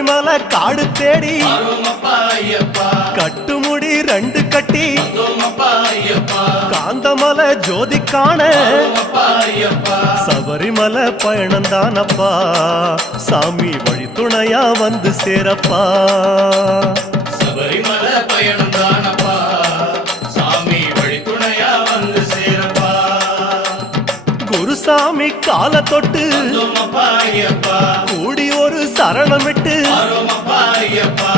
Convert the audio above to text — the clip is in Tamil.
சபரிமலை காடு தேடி கட்டுமுடி 2 கட்டி காந்தமலை ஜோதி காண சபரிமலை பயணந்தானப்பா சாமி வழி துணையா வந்து சேரப்பா சபரிமலை பயணந்தானப்பா சாமி வழி துணையா வந்து சேரப்பா குருசாமி கால தொட்டு கூடி ஒரு சரணமிட்டு